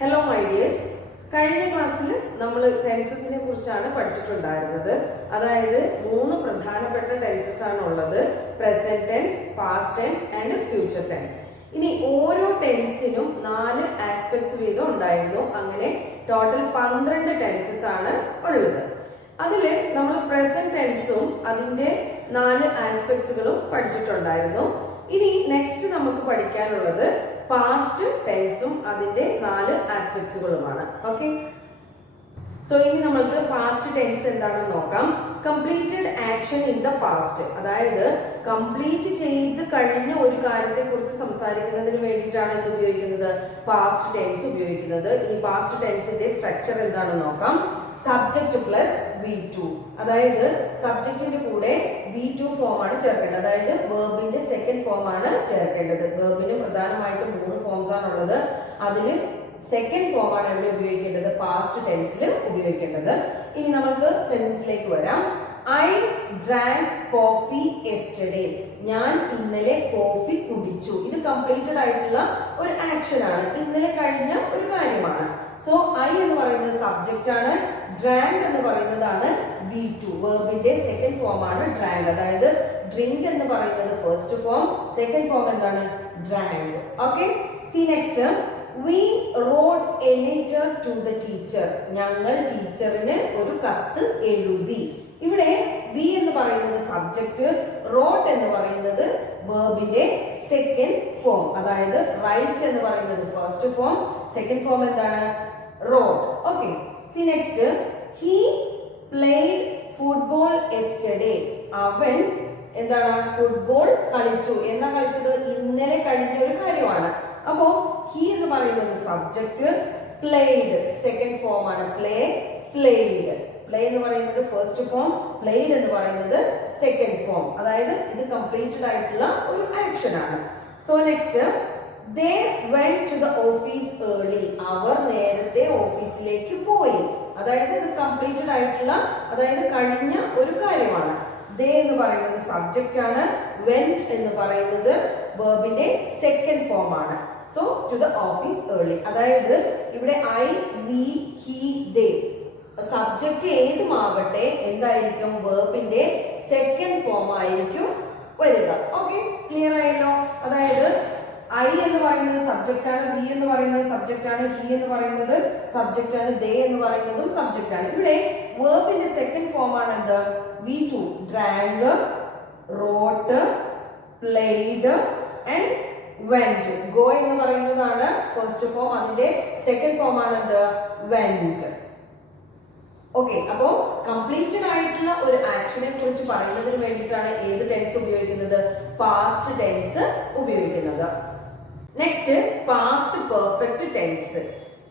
Hello my dears, കഴിഞ്ഞ ക്ലാസ്സിൽ നമ്മൾ ടെൻസസിനെ കുറിച്ചാണ് പഠിച്ചിട്ടുണ്ടായിരുന്നത്. അതായത് 3 പ്രധാനപ്പെട്ട ടെൻസസ് ആണ് ഉള്ളത്: present tense, past tense and future tense. ഇനി ഓരോ ടെൻസിനും 4 ആസ്പെക്ട്സ് വീതം ഉണ്ടായിരുന്നു. അങ്ങനെ ടോട്ടൽ 12 ടെൻസസ് ആണ് ഉള്ളത്. അതിൽ നമ്മൾ പ്രസന്റ് ടെൻസും അതിൻ്റെ 4 ആസ്പെക്ട്സുകളും പഠിച്ചിട്ടുണ്ടായിരുന്നു. ഇനി നെക്സ്റ്റ് നമുക്ക് പഠിക്കാനുള്ളത് പാസ്റ്റ് ടെൻസും അതിന്റെ 4 ആസ്പെക്ട്സുകളുമാണ്. ഓക്കെ, സോ ഇനി നമുക്ക് പാസ്റ്റ് ടെൻസ് എന്താണെന്ന് നോക്കാം. Completed action in the past, അതായത് കംപ്ലീറ്റ് ചെയ്ത് കഴിഞ്ഞ ഒരു കാര്യത്തെ കുറിച്ച് സംസാരിക്കുന്നതിന് വേണ്ടിയിട്ടാണ് എന്ത് ഉപയോഗിക്കുന്നത്? പാസ്റ്റ് ടെൻസ് ഉപയോഗിക്കുന്നത്. ഇനി പാസ്റ്റ് ടെൻസിന്റെ സ്ട്രക്ചർ എന്താണെന്ന് നോക്കാം. സബ്ജക്ട് പ്ലസ് V2, അതായത് സബ്ജക്റ്റിന്റെ കൂടെ V2 ഫോം ആണ് ചേർക്കേണ്ടത്. അതായത് വെർബിന്റെ സെക്കൻഡ് ഫോം ആണ് ചേർക്കേണ്ടത്. വെർബിന് പ്രധാനമായിട്ടും 3 ഫോംസ് ആണുള്ളത്. അതിൽ സെക്കൻഡ് ഫോം ആണ് എവിടെ ഉപയോഗിക്കേണ്ടത്? പാസ്റ്റ് ടെൻസിൽ ഉപയോഗിക്കേണ്ടത്. ഇനി നമുക്ക് സെന്റൻസിലേക്ക് വരാം. ഐ ഡ്രാങ്ക് കോഫി യെസ്റ്റർഡേ, ഞാൻ ഇന്നലെ കോഫി കുടിച്ചു. ഇത് കംപ്ലീറ്റഡ് ആയിട്ടുള്ള ഒരു ആക്ഷൻ ആണ്, ഇന്നലെ കഴിഞ്ഞ ഒരു കാര്യമാണ്. സോ ഐ എന്ന് പറയുന്നത് സബ്ജക്റ്റ് ആണ്, ഡ്രാങ്ക് എന്ന് പറയുന്നതാണ് V2, വെർബിന്റെ സെക്കൻഡ് ഫോം ആണ് ഡ്രാങ്ക്. അതായത് ഡ്രിങ്ക് എന്ന് പറയുന്നത് ഫസ്റ്റ് ഫോം, സെക്കൻഡ് ഫോം എന്താണ്? Drank. Okay, see next. We wrote a letter to the teacher, ഞങ്ങൾ ടീച്ചറിന് ഒരു കത്ത് എഴുതി. ഇവിടെ വി എന്ന് പറയുന്നത് സബ്ജക്റ്റ്, റോട്ട് എന്ന് പറയുന്നത് വെർബിന്റെ സെക്കൻഡ് ഫോം. അതായത് റൈറ്റ് എന്ന് പറയുന്നത് ഫസ്റ്റ് ഫോം, സെക്കൻഡ് ഫോം എന്താണ്? Wrote. Okay, see next. He played football yesterday, അവൻ എന്താണ്? ഫുട്ബോൾ കളിച്ചു. എന്നാ കളിച്ചത്? ഇന്നലെ കഴിഞ്ഞ ഒരു കാര്യമാണ്. അപ്പോ ഹി എന്ന് പറയുന്നത് സബ്ജക്റ്റ്, പ്ലേഡ് സെക്കൻഡ് ഫോം ആണ്, പ്ലേഡ്. പ്ലേ എന്ന് പറയുന്നത് ഫസ്റ്റ് ഫോം, പ്ലേഡ് എന്ന് പറയുന്നത് സെക്കൻഡ് ഫോം. അതായത് ഇത് കംപ്ലീറ്റഡ് ആയിട്ടുള്ള ഒരു ആക്ഷൻ ആണ്. So next. They went to the office early, അവർ നേരത്തെ ഓഫീസിലേക്ക് പോയി. അതായത് ഇത് കംപ്ലീറ്റഡ് ആയിട്ടുള്ള, അതായത് കഴിഞ്ഞ ഒരു കാര്യമാണ്. ദേ എന്ന് പറയുന്നത് സബ്ജക്റ്റ് ആണ്, വെന്റ് എന്ന് പറയുന്നത് വെർബിന്റെ സെക്കൻഡ് ഫോം ആണ്. So to the office early, അതായത് ഇവിടെ I, we, he, they subject ഏതുമാകട്ടെ എന്തായിരിക്കും? വെർബിന്റെ സെക്കൻഡ് ഫോം ആയിരിക്കും വരിക. ഓക്കെ, ക്ലിയർ ആയല്ലോ? അതായത് ഐ എന്ന് പറയുന്നത് സബ്ജക്റ്റ് ആണ്, വി എന്ന് പറയുന്നത് സബ്ജക്റ്റ് ആണ്, ഹി എന്ന് പറയുന്നത് സബ്ജക്റ്റ് ആണ്, ദേ എന്ന് പറയുന്നതും സബ്ജക്റ്റ് ആണ്. ഇവിടെ വെർബിന്റെ സെക്കൻഡ് ഫോം ആണ് എന്ത്? V2, drank, rote, played and went. Go എന്ന് പറയുന്നതാണ് ഫസ്റ്റ് ഫോം, അതിന്റെ സെക്കൻഡ് ഫോം ആണ് എന്ത്? വെന്റ്. ഓക്കെ, അപ്പോ കംപ്ലീറ്റഡ് ആയിട്ടുള്ള ഒരു ആക്ഷനെ കുറിച്ച് പറയുന്നതിന് വേണ്ടിയിട്ടാണ് ഏത് ടെൻസ് ഉപയോഗിക്കുന്നത്? പാസ്റ്റ് ടെൻസ് ഉപയോഗിക്കുന്നത്. Next, past perfect tense.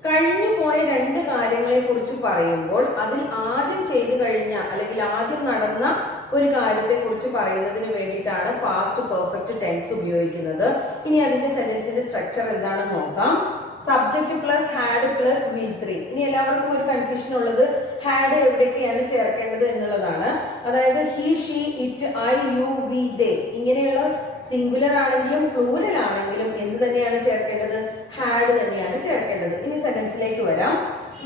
കഴിഞ്ഞു പോയ 2 കാര്യങ്ങളെ കുറിച്ച് പറയുമ്പോൾ അതിൽ ആദ്യം ചെയ്തു കഴിഞ്ഞ അല്ലെങ്കിൽ ആദ്യം നടന്ന ഒരു കാര്യത്തെ കുറിച്ച് പറയുന്നതിന് വേണ്ടിയിട്ടാണ് പാസ്റ്റ് പെർഫെക്റ്റ് ടെൻസ് ഉപയോഗിക്കുന്നത്. ഇനി അതിന്റെ സെന്റൻസിന്റെ സ്ട്രക്ചർ എന്താണെന്ന് നോക്കാം. Subject plus had plus V3. ഇനി എല്ലാവർക്കും ഒരു കൺഫ്യൂഷൻ ഉള്ളത് ഹാഡ് എവിടേക്കാണ് ചേർക്കേണ്ടത് എന്നുള്ളതാണ്. അതായത് he, she, it, I, you, we, they ഇങ്ങനെയുള്ള സിംഗുലർ ആണെങ്കിലും പ്ലൂരൽ ആണെങ്കിലും എന്ത് തന്നെയാണ് ചേർക്കേണ്ടത്? ഹാഡ് തന്നെയാണ് ചേർക്കേണ്ടത്. ഇനി സെന്റൻസിലേക്ക് വരാം.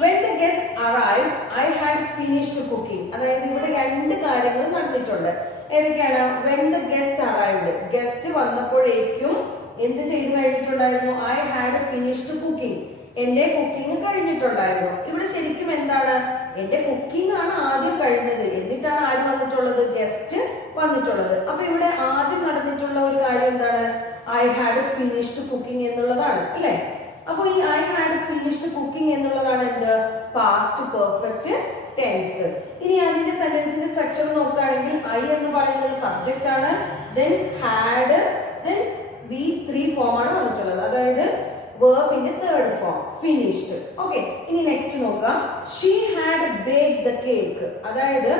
When the guest arrived, I had finished cooking. അതായത് ഇവിടെ 2 കാര്യങ്ങൾ നടന്നിട്ടുണ്ട്. ഏതൊക്കെയാണ്? When the guest arrived, guest വന്നപ്പോഴേക്കും എന്ത് ചെയ്തു കഴിഞ്ഞിട്ടുണ്ടായിരുന്നു? ഐ ഹാഡ് ഫിനിഷ്ഡ് കുക്കിംഗ്, എന്റെ കുക്കിംഗ് കഴിഞ്ഞിട്ടുണ്ടായിരുന്നു. ഇവിടെ ശരിക്കും എന്താണ്? എന്റെ കുക്കിംഗ് ആണ് ആദ്യം കഴിഞ്ഞത്, എന്നിട്ടാണ് ആര് വന്നിട്ടുള്ളത്? ഗസ്റ്റ് വന്നിട്ടുള്ളത്. അപ്പൊ ഇവിടെ ആദ്യം നടന്നിട്ടുള്ള ഒരു കാര്യം എന്താണ്? ഐ ഹാഡ് ഫിനിഷ്ഡ് കുക്കിംഗ് എന്നുള്ളതാണ്, അല്ലെ? അപ്പൊ ഈ ഐ ഹാഡ് ഫിനിഷ്ഡ് കുക്കിംഗ് എന്നുള്ളതാണ് എന്ത്? Past perfect tense. ഇനി അതിന്റെ സെന്റൻസിന്റെ സ്ട്രക്ചർ നോക്കുകയാണെങ്കിൽ ഐ എന്ന് പറയുന്നത് സബ്ജക്റ്റ് ആണ്, then had, then V3 form ആണ് വന്നിട്ടുള്ളത്. അതായത് വെർബിന്റെ തേർഡ് ഫോം, ഫിനിഷ്ഡ്. ഓക്കെ, ഇനി നെക്സ്റ്റ് നോക്കാം. She had baked the cake, അതായത്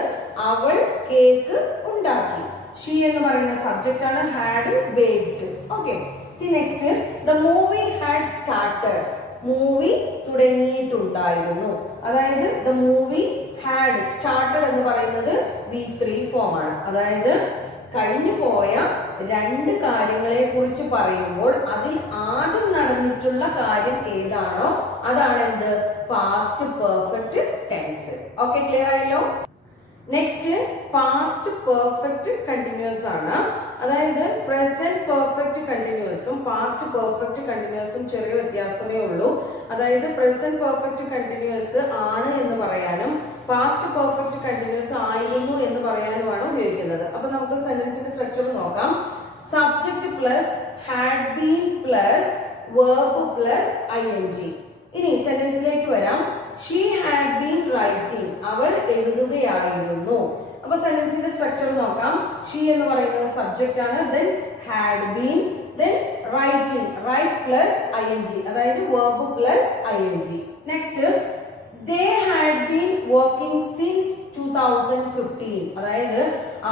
അവൾ കേക്ക് ഉണ്ടാക്കി. ഷീ എന്ന് പറയുന്ന സബ്ജക്റ്റ് ആണ്, had baked. Okay, see next. The movie had started, movie തുടങ്ങിയിട്ടുണ്ടായിരുന്നു. അതായത് ദ മൂവി ഹാഡ് സ്റ്റാർട്ടഡ് എന്ന് പറയുന്നത് V3 ഫോം ആണ്. അതായത് കഴിഞ്ഞു പോയ 2 കാര്യങ്ങളെ കുറിച്ച് പറയുമ്പോൾ അതിൽ ആദ്യം നടന്നിട്ടുള്ള കാര്യം ഏതാണോ അതാണ് എന്ത് past perfect tense. Okay, clear ആയല്ലോ? നെക്സ്റ്റ് പാസ്റ്റ് പെർഫെക്റ്റ് കണ്ടിന്യൂസ് ആണ്. അതായത് പ്രസന്റ് പെർഫെക്റ്റ് കണ്ടിന്യൂസും പാസ്റ്റ് പെർഫെക്റ്റ് കണ്ടിന്യൂസും ചെറിയ വ്യത്യാസമേ ഉള്ളൂ. അതായത് പ്രസന്റ് പെർഫെക്റ്റ് കണ്ടിന്യൂസ് ആണ് എന്ന് പറയാനും പാസ്റ്റ് പെർഫെക്റ്റ് കണ്ടിന്യൂസ് ആയിരുന്നു എന്ന് പറയാനുമാണ് ഉപയോഗിക്കുന്നത്. അപ്പൊ നമുക്ക് സെന്റൻസിന്റെ സ്ട്രക്ചർ നോക്കാം. Subject plus had been plus verb plus ing. ഇനി സെന്റൻസിലേക്ക് വരാം. ഷീ ഹാഡ് ബീൻ റൈറ്റിംഗ്, അവൾ എഴുതുകയായിരുന്നു. അപ്പൊ സെന്റൻസിന്റെ സ്ട്രക്ചർ നോക്കാം. ഷീ എന്ന് പറയുന്നത് സബ്ജക്റ്റ് ആണ്, then had been, then writing, write plus ing, അതായത് verb plus ing. Next they had been working since 2015, അതായത്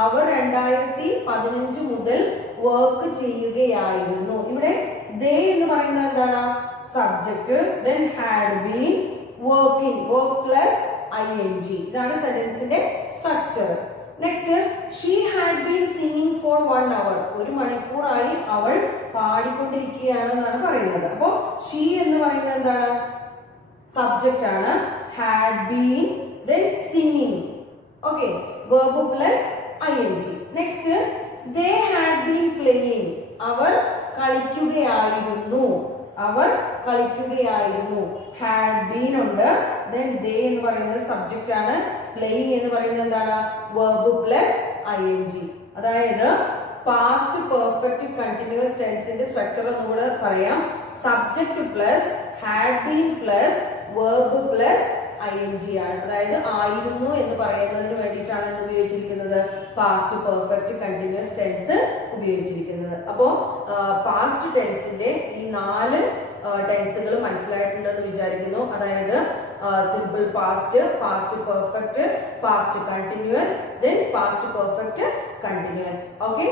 അവർ 2015 മുതൽ വർക്ക് ചെയ്യുകയായിരുന്നു. ഇവിടെ they എന്ന് പറയുന്നത് എന്താണ്? Subject, then had been working, work plus ing. ഇതാണ് സെന്റൻസിന്റെ structure. Next she had been singing for 1 hour, 1 മണിക്കൂറായി അവൾ പാടിക്കൊണ്ടിരിക്കുകയാണ് എന്നാണ് പറയുന്നത്. അപ്പോൾ she എന്ന് പറയുന്നത് എന്താണ്? സബ്ജക്റ്റ് ആണ്, had been, then singing. Okay, verb plus ing. Next, they had been playing, our കളിക്കുകയായിരുന്നു, our കളിക്കുകയായിരുന്നു. had been ഉണ്ട്, then they എന്ന് പറയുന്നത് സബ്ജക്റ്റ് ആണ്, playing എന്ന് പറയുന്നത് എന്താണ്? verb plus ing. അതായത് പാസ്റ്റ് പെർഫെക്റ്റ് കണ്ടിന്യൂസ് ടെൻസിന്റെ സ്ട്രക്ചർ ഒന്നുകൂടെ പറയാം. Subject plus had been plus verb plus ing ആണ്. അതായത് ആയിരുന്നു എന്ന് പറയുന്നതിന് വേണ്ടിയിട്ടാണ് എന്ന് ഉപയോഗിച്ചിരിക്കുന്നത് പാസ്റ്റ് പെർഫെക്റ്റ് കണ്ടിന്യൂസ് ടെൻസ് ഉപയോഗിച്ചിരിക്കുന്നത്. അപ്പോൾ പാസ്റ്റ് ടെൻസിന്റെ ഈ 4 ടെൻസുകൾ മനസ്സിലായിട്ടുണ്ടെന്ന് വിചാരിക്കുന്നു. അതായത് simple past, past perfect, past continuous, then past perfect continuous. Okay.